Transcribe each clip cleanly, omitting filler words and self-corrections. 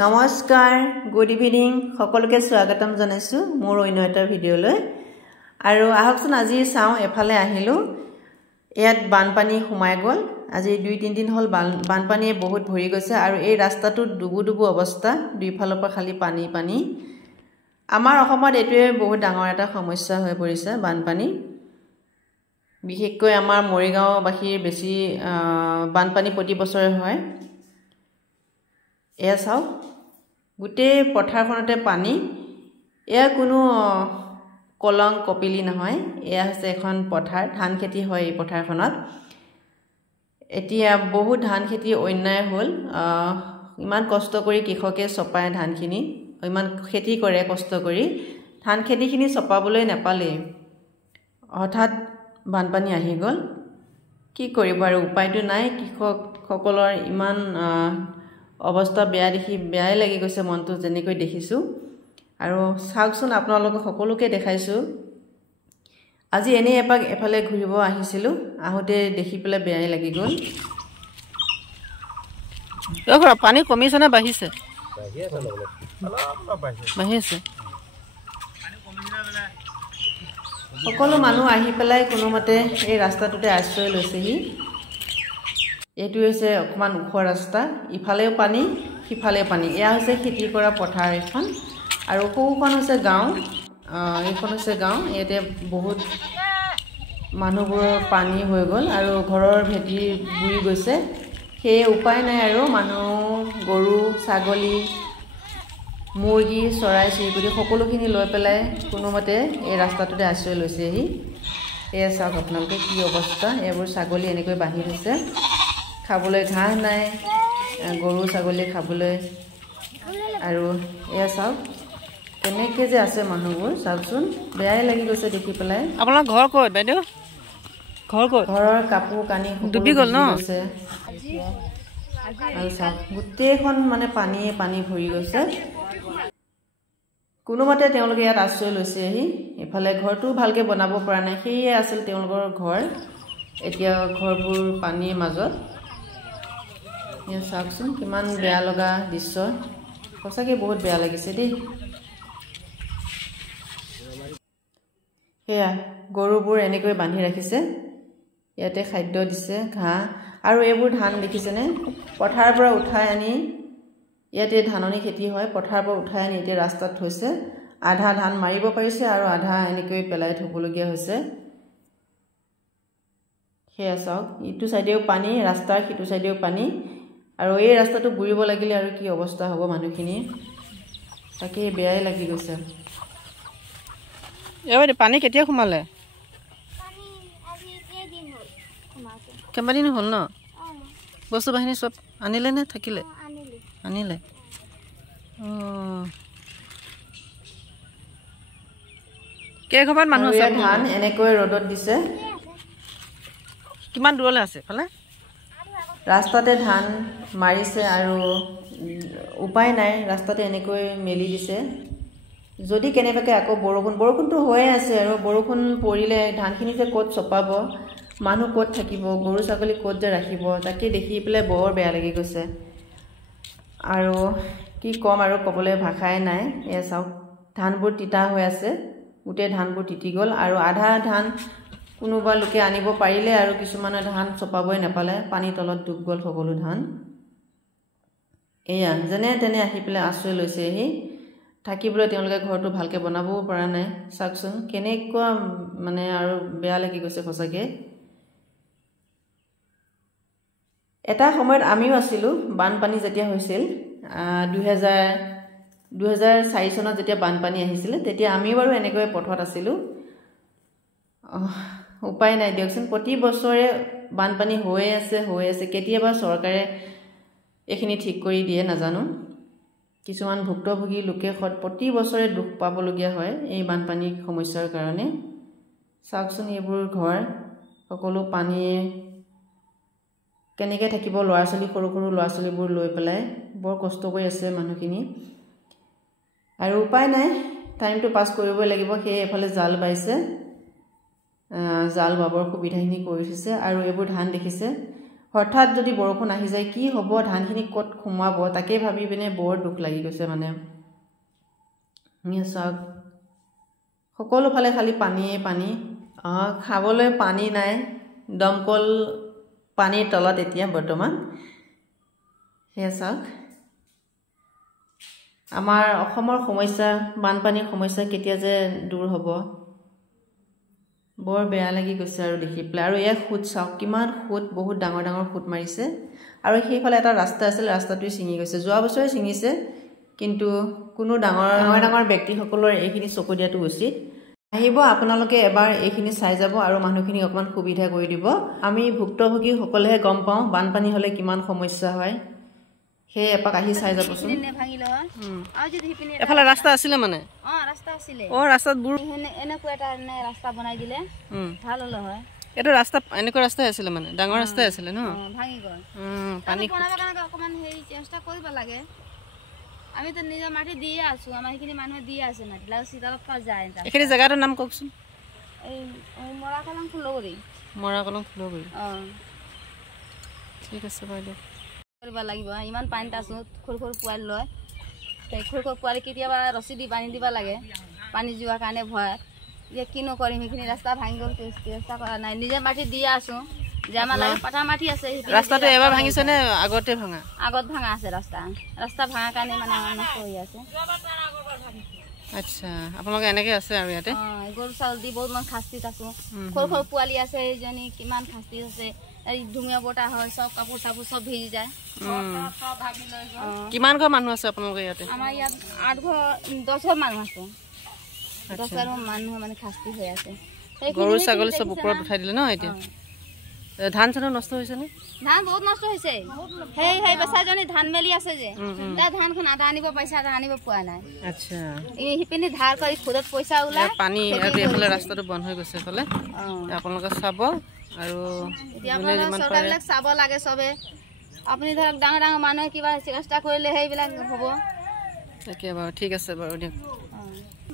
নমস্কাৰ good evening সকলোকে স্বাগতম জনাইছো মোৰ অন্য এটা ভিডিঅলৈ আৰু আহকচোন আজি চাও এফালে আহিলো ইয়াত বানপানী সোমাই গল আজি 2-3 দিন হল বানপানীয়ে বহুত ভৰি গৈছে আৰু এই ৰাস্তাটো ডুবু অৱস্থা দুইফালৰ পৰা খালি পানী আমাৰ অসমত এটোৱে বহুত ডাঙৰ এটা সমস্যা হৈ পৰিছে বানপানী বিশেষকৈ আমাৰ মৰিগাঁও বাসীৰ বেছি বানপানী প্ৰতি বছৰে হয় এয়া চাও গুটে পথাৰখনতে পানী এয়া কোনো কলং কপিলি নহয় এয়া হৈছে এখন পথাৰ ধান খেতি হয় এই পথাৰখনত এতিয়া বহুত ধান খেতি অন্যায় হল ইমান কষ্ট কৰি কৃষকে চপায় ধানখিনি ইমান খেতি কৰে কষ্ট কৰি ধান খেতিখিনি চপাবলৈ নাপালে হঠাৎ বানপানী আহি গল কি কৰিব আৰু উপায়টো নাই কৃষক সকলৰ ইমান অৱস্থা বেয়া দেখি বেয়াই লাগি গৈছে মনটো যেনেকৈ দেখিছো আৰু চাওকচোন আপোনালোকক সকলোকে দেখাইছো আজি এনে এপাক এফালে ঘুৰিব আহিছিলো আহোতে দেখি পেলে বেয়াই লাগি গল দেখো পানী কমিছে না বাঢ়িছে বাঢ়িছে সকলো মানুহ আহি পেলাই কোনোমতে এই ৰাস্তাটোতে আশ্ৰয় লৈছেহি এটো হৈছে অকমান ওখ ৰাস্তা ইফালেও পানী সিফালেও পানী এয়া হৈছে খেতি কৰা পথাৰ এখন আৰু কোখন হৈছে গাঁও এইখন হৈছে গাঁও ইয়াতে বহুত মানুহবোৰ পানী হৈ গল আৰু ঘৰৰ ভেটি বুৰি গৈছে সেই উপায় নাই আৰু মানুহ গৰু ছাগলী মুৰ্গী চৰাই চিৰিকটি সকলোখিনি লৈ পেলাই কোনোমতে এই ৰাস্তাটোতে আশ্ৰয় লৈছেহি এয়া চাওক আপোনালোকে কি অৱস্থা এইবোৰ ছাগলী এনেকৈ বান্ধি থৈছে খাবলৈ ঘাঁহ নাই গৰু ছাগলী খাবলৈ আৰু এয়া চাওক কেনেকৈ যে আছে মানুহবোৰ চাওকচোন বেয়াই লাগি গৈছে দেখি পেলাই আপোনাৰ ঘৰ ক'ত বাইদেউ ঘৰৰ কাপোৰ কানি ডুবি গল ন আৰু চাওক গোটেইখন মানে পানী ভৰি গৈছে কোনোমতে তেওঁলোকে ইয়াত আশ্ৰয় লৈছেহি এফালে ঘৰটো ভালকৈ বনাব পৰা নাই সেয়ে আছিল তেওঁলোকৰ ঘৰ এতিয়া ঘৰবোৰ পানীৰ মাজত এয়া চাওকচোন কিমান বেয়া লগা দৃশ্য সঁচাকৈ বহুত বেয়া লাগিছে দেই সেয়া গৰুবোৰ এনেকৈ বান্ধি ৰাখিছে ইয়াতে খাদ্য দিছে ঘাঁহ আৰু এইবোৰ ধান দেখিছেনে পথাৰৰ পৰা উঠাই আনি ইয়াতে ধাননি খেতি হয় পথাৰৰ পৰা উঠাই আনি এতিয়া ৰাস্তাত থৈছে আধা ধান মাৰিব পাৰিছে আৰু আধা এনেকৈ পেলাই থবলগীয়া হৈছে সেয়া চাওক ইটো চাইডেও পানী ৰাস্তাৰ সিটো চাইডেও পানী আৰু এই ৰাস্তাটো বুৰিব লাগিলে আৰু কি অৱস্থা হ'ব মানুহখিনি তাকে বেয়াই লাগি গৈছে এবাৰ পানী কেতিয়া সোমালে কেইদিন হ'ল ন বস্তু বাহিনী সব আনিলে নে থাকিলে আনিলে কেইঘৰমান মানুহ আছে ধান এনেকৈ ৰ'দত দিছে কিমান দূৰলৈ আছে ফালে ৰাস্তাতে ধান মাৰিছে আৰু উপায় নাই ৰাস্তাতে এনেকৈ মেলি দিছে যদি কেনেবাকৈ আকৌ বৰষুণটো হৈয়ে আছে আৰু বৰষুণ পৰিলে ধানখিনি যে ক'ত চপাব মানুহ ক'ত থাকিব গৰু ছাগলী ক'ত যে ৰাখিব তাকে দেখি পেলাই বৰ বেয়া লাগি গৈছে আৰু কি কম আৰু ক'বলৈ ভাষাই নাই এয়া চাওক ধানবোৰ তিতা হৈ আছে গোটেই ধানবোৰ তিতি গ'ল আৰু আধা ধান কোনোবা লোকে আনিব পাৰিলে আৰু কিছুমানে ধান চপাবই নাপালে পানী তলত ডুব গ'ল সকলো ধান এয়া যেনে তেনে আহি পেলাই আশ্ৰয় লৈছেহি থাকিবলৈ তেওঁলোকে ঘৰটো ভালকৈ বনাবও পৰা নাই চাওকচোন কেনেকুৱা মানে আৰু বেয়া লাগি গৈছে সঁচাকৈ এটা সময়ত আমিও আছিলোঁ বানপানী যেতিয়া হৈছিল 2004 চনত যেতিয়া বানপানী আহিছিলে তেতিয়া আমিও বাৰু এনেকৈ পথত আছিলোঁ উপায় নাই দিয়কচোন প্ৰতি বছৰে বানপানী হৈ আছে কেতিয়াবা চৰকাৰে এইখিনি ঠিক কৰি দিয়ে নাজানো কিছুমান ভুক্তভোগী লোকে প্ৰতি বছৰে দুখ পাবলগীয়া হয় এই বানপানীৰ সমস্যাৰ কাৰণে চাওকচোন এইবোৰ ঘৰ সকলো পানীয়ে কেনেকৈ থাকিব ল'ৰা ছোৱালী সৰু ল'ৰা ছোৱালীবোৰ লৈ পেলাই বৰ কষ্ট কৰি আছে মানুহখিনি আৰু উপায় নাই টাইমটো পাছ কৰিবই লাগিব সেয়ে এফালে জাল বাইছে জাল বাবৰ সুবিধাখিনি কৰি থৈছে আৰু এইবোৰ ধান দেখিছে হঠাৎ যদি বৰষুণ আহি যায় কি হ'ব ধানখিনি ক'ত সোমাব তাকে ভাবি পিনে বৰ দুখ লাগি গৈছে মানে চাওক সকলো ফালে খালি পানীয়ে পানী খাবলৈ পানী নাই দমকল পানীৰ তলত এতিয়া বৰ্তমান সেয়া চাওক আমাৰ অসমৰ সমস্যা বানপানীৰ সমস্যা কেতিয়া যে দূৰ হ'ব বৰ বেয়া লাগি গৈছে আৰু দেখি পেলাই আৰু এই খুঁত চাওক কিমান খুঁত বহুত ডাঙৰ ডাঙৰ খুঁত মাৰিছে আৰু সেইফালে এটা ৰাস্তা আছিল ৰাস্তাটোৱে ছিঙি গৈছে যোৱা বছৰে ছিঙিছে কিন্তু কোনো ডাঙৰ ডাঙৰ ব্যক্তিসকলৰ এইখিনি চকু দিয়াটো উচিত আহিব আপোনালোকে এবাৰ এইখিনি চাই যাব আৰু মানুহখিনি অকমান সুবিধা কৰি দিব আমি ভুক্তভোগীসকলেহে গম পাওঁ বানপানী হ'লে কিমান সমস্যা হয় সেই এপাক আহি চাই যাবচোন এফালে ৰাস্তা আছিলে মানে ৰাস্তা আছিলে ৰাস্তাত বুৰ এনেকুৱা এটা ৰাস্তা বনাই দিলে ভাল হল হয় এটা ৰাস্তা এনেকুৱা ৰাস্তাই আছিলে মানে ডাঙৰ ৰাস্তাই আছিলে ন ভাঙি গ'ল পানী বনাব কাৰণে অকমান হেৰি চেষ্টা কৰিব লাগে আমি তো নিজৰ মাটি দিয়ে আছো আমাৰ এইখিনি মানুহে দিয়ে আছে মাটি লাগ চিতালত পা যায় এইখিনি জেগাটোৰ নাম কওকচোন এই মৰাকলং ফুলগুৰি ঠিক আছে বাইদেউ কৰিব লাগিব ইমান পানী আছো সৰু সৰু পোৱালি লয় সৰু সৰু পোৱালি কেতিয়াবা ৰছী দি বান্ধি দিব লাগে পানী যোৱাৰ কাৰণে ভয়ত এতিয়া কি নকৰিম সেইখিনি ৰাস্তা ভাঙি গ'ল চেষ্টা কৰা নাই নিজে মাটি দিয়ে আছো যে আমাৰ লাগে পথাৰ মাটি আছে ৰাস্তাটো এবাৰ ভাঙিছে নে আগতে ভাঙা আগত ভাঙা আছে ৰাস্তা ভাঙা কাৰণে মানে নষ্ট হৈ আছে আচ্ছা আপোনালোকে এনেকৈ আছে আৰু ইয়াতে গৰু চাউল দি বহুত মান শাস্তিত আছো সৰু সৰু পোৱালি আছে এইজনী কিমান শাস্তিত আছে এই ধুমীয়া বতাহ হয় চব কাপোৰ চাপোৰ চব ভিজি যায় কিমান ঘৰ মানুহ আছে আপোনালোকৰ ইয়াতে আমাৰ ইয়াত 8 ঘৰ 10 ঘৰ মানুহ আছে 10 ঘৰ মানুহ মানে শাস্তি হৈ আছে গৰু ছাগলী চব ওপৰত উঠাই দিলে ন এতিয়া ধান চানো নষ্ট হৈছে নে ধান বহুত নষ্ট হৈছে সেই বেচাজনী ধান মেলি আছে যে তাৰ ধানখন আধা আনিব পইচা আধা আনিব পোৱা নাই আচ্ছা এই হিপিনি ধাৰ কৰি খুদত পইচা ওলাই পানী আৰু এইফালে ৰাস্তাটো বন্ধ হৈ গৈছে এইফালে আপোনালোকে চাব আৰু চৰকাৰবিলাক চাব লাগে চবে আপুনি ধৰক ডাঙৰ ডাঙৰ মানুহে কিবা চেষ্টা কৰিলে সেইবিলাক হ'ব তাকে বাৰু ঠিক আছে বাৰু দিয়ক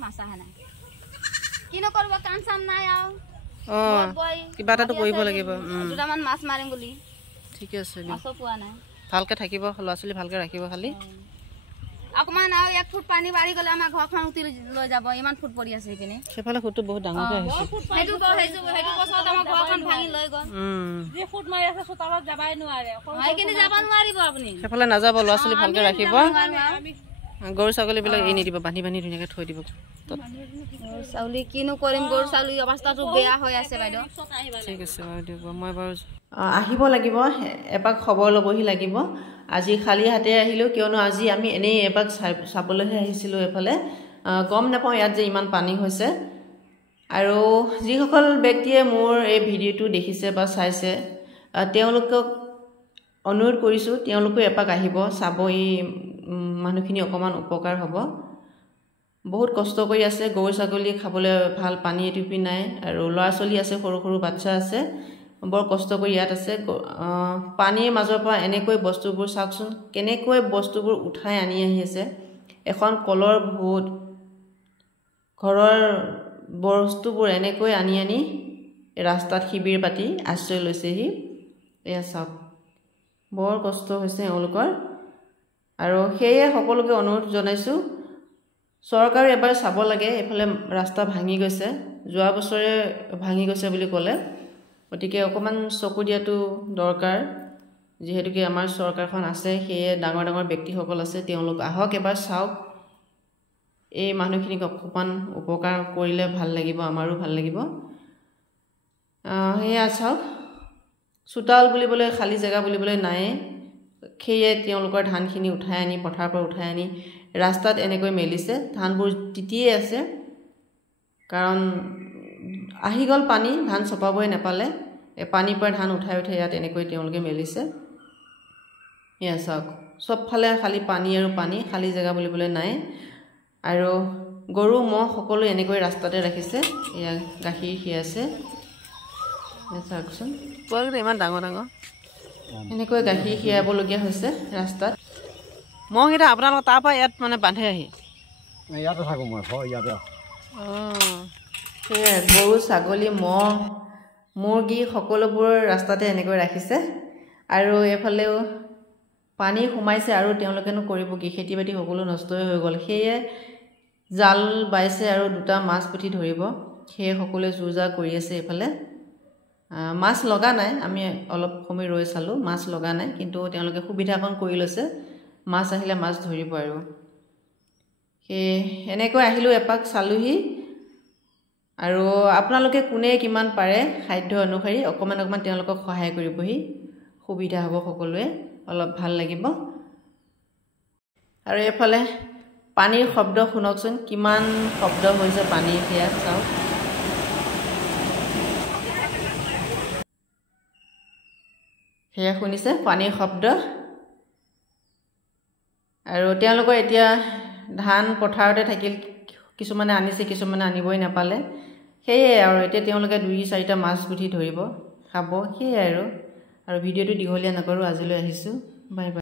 মাছা নাই কি নকৰিব কাম চাম নাই আৰু কিবা এটাতো কৰিব লাগিব দুটামান মাছ মাৰিম বুলি ঠিকে আছে মাছো পোৱা নাই ভালকে থাকিব ল'ৰা ছোৱালী ভালকে ৰাখিব খালি অকমান আৰু 1 ফুট পানী বাঢ়ি গ'লে আমাৰ ঘৰখন উতি লৈ যাব ইমান ফুট পৰি আছে এইপিনে সেইফালে ফুটটো বহুত ডাঙৰকৈ আহিছে সেইটো বছৰত আমাৰ ঘৰখন ভাঙি লৈ গ'ল যে ফুট মাৰি আছে চোতালত যাবাই নোৱাৰে সেইখিনি যাব নোৱাৰিব আপুনি সেইফালে নাযাব ল'ৰা ছোৱালী ভালকে ৰাখিব গৰু ছাগলীবিলাক এৰি নিদিব বান্ধি বান্ধি ধুনীয়াকৈ থৈ দিব চাউলি কিনো কৰিম গৰু ছাগলী অৱস্থাটো বেয়া হৈ আছে বাইদেউ ঠিক আছে বাৰু দিয়ক মই বাৰু আহিব লাগিব এপাক খবৰ ল'বহি লাগিব আজি খালী হাতে আহিলোঁ কিয়নো আজি আমি এনেই এপাক চাবলৈহে আহিছিলোঁ এইফালে গম নাপাওঁ ইয়াত যে ইমান পানী হৈছে আৰু যিসকল ব্যক্তিয়ে মোৰ এই ভিডিঅ'টো দেখিছে বা চাইছে তেওঁলোকক অনুৰোধ কৰিছোঁ তেওঁলোকে এপাক আহিব চাব এই মানুহখিনি অকণমান উপকাৰ হ'ব বহুত কষ্ট কৰি আছে গৰু ছাগলী খাবলৈ ভাল পানী এটুপি নাই আৰু ল'ৰা ছোৱালী আছে সৰু সৰু বাচ্চা আছে বৰ কষ্ট কৰি ইয়াত আছে পানীৰ মাজৰ পৰা এনেকৈ বস্তুবোৰ চাওকচোন কেনেকৈ বস্তুবোৰ উঠাই আনি আহি আছে এখন কলৰ ভূত ঘৰৰ বস্তুবোৰ এনেকৈ আনি আনি ৰাস্তাত শিবিৰ পাতি আশ্ৰয় লৈছেহি এয়া চাওক বৰ কষ্ট হৈছে এওঁলোকৰ আৰু সেয়ে সকলোকে অনুৰোধ জনাইছোঁ চৰকাৰে এবাৰ চাব লাগে এইফালে ৰাস্তা ভাঙি গৈছে যোৱা বছৰে ভাঙি গৈছে বুলি ক'লে গতিকে অকণমান চকু দিয়াটো দৰকাৰ যিহেতুকে আমাৰ চৰকাৰখন আছে সেয়ে ডাঙৰ ডাঙৰ ব্যক্তিসকল আছে তেওঁলোক আহক এবাৰ চাওক এই মানুহখিনিক অকণমান উপকাৰ কৰিলে ভাল লাগিব আমাৰো ভাল লাগিব সেয়া চাওক চোতাল বুলিবলৈ খালী জেগা বুলিবলৈ নাই সেয়ে তেওঁলোকৰ ধানখিনি উঠাই আনি পথাৰৰ পৰা উঠাই আনি ৰাস্তাত এনেকৈ মেলিছে ধানবোৰ তিতিয়ে আছে কাৰণ আহি গ'ল পানী ধান চপাবই নাপালে পানীৰ পৰা ধান উঠাই উঠাই ইয়াত এনেকৈ তেওঁলোকে মেলিছে এয়া চাওক চবফালে খালী পানী আৰু পানী খালী জেগা বুলিবলৈ নাই আৰু গৰু ম'হ সকলো এনেকৈ ৰাস্তাতে ৰাখিছে এয়া গাখীৰ খীৰাইছে চাওকচোন পোৱালিকেইটা ইমান ডাঙৰ ডাঙৰ এনেকৈ গাখীৰ খীৰাবলগীয়া হৈছে ৰাস্তাত মহকেইটা আপোনালোকৰ তাৰপৰা ইয়াত মানে বান্ধে আহি ইয়াতে থাকোঁ মই ইয়াতে সেয়াই গৰু ছাগলী মহ মুৰ্গী সকলোবোৰ ৰাস্তাতে এনেকৈ ৰাখিছে আৰু এফালেও পানী সোমাইছে আৰু তেওঁলোকেনো কৰিব কি খেতি বাতি সকলো নষ্টই হৈ গ'ল সেয়ে জাল বাইছে আৰু দুটা মাছ পুঠি ধৰিব সেয়ে সকলোৱে জোৰজা কৰি আছে এফালে মাছ লগা নাই আমি অলপ সময় ৰৈ চালোঁ মাছ লগা নাই কিন্তু তেওঁলোকে সুবিধাকণ কৰি লৈছে মাছ আহিলে মাছ ধৰিব আৰু সেয়ে এনেকৈ আহিলোঁ এপাক চালোহি আৰু আপোনালোকে কোনে কিমান পাৰে খাদ্য অনুসৰি অকণমান তেওঁলোকক সহায় কৰিবহি সুবিধা হ'ব সকলোৱে অলপ ভাল লাগিব আৰু এফালে পানীৰ শব্দ শুনকচোন কিমান শব্দ হৈছে পানীৰ সেয়া চাওক সেয়া শুনিছে পানীৰ শব্দ আৰু তেওঁলোকৰ এতিয়া ধান পথাৰতে থাকিল কিছুমানে আনিছে কিছুমানে আনিবই নাপালে সেয়ে আৰু এতিয়া তেওঁলোকে 2-4টা মাছ পুঠি ধৰিব খাব সেয়ে আৰু ভিডিঅ'টো দীঘলীয়া নকৰোঁ আজিলৈ আহিছোঁ বাই বাই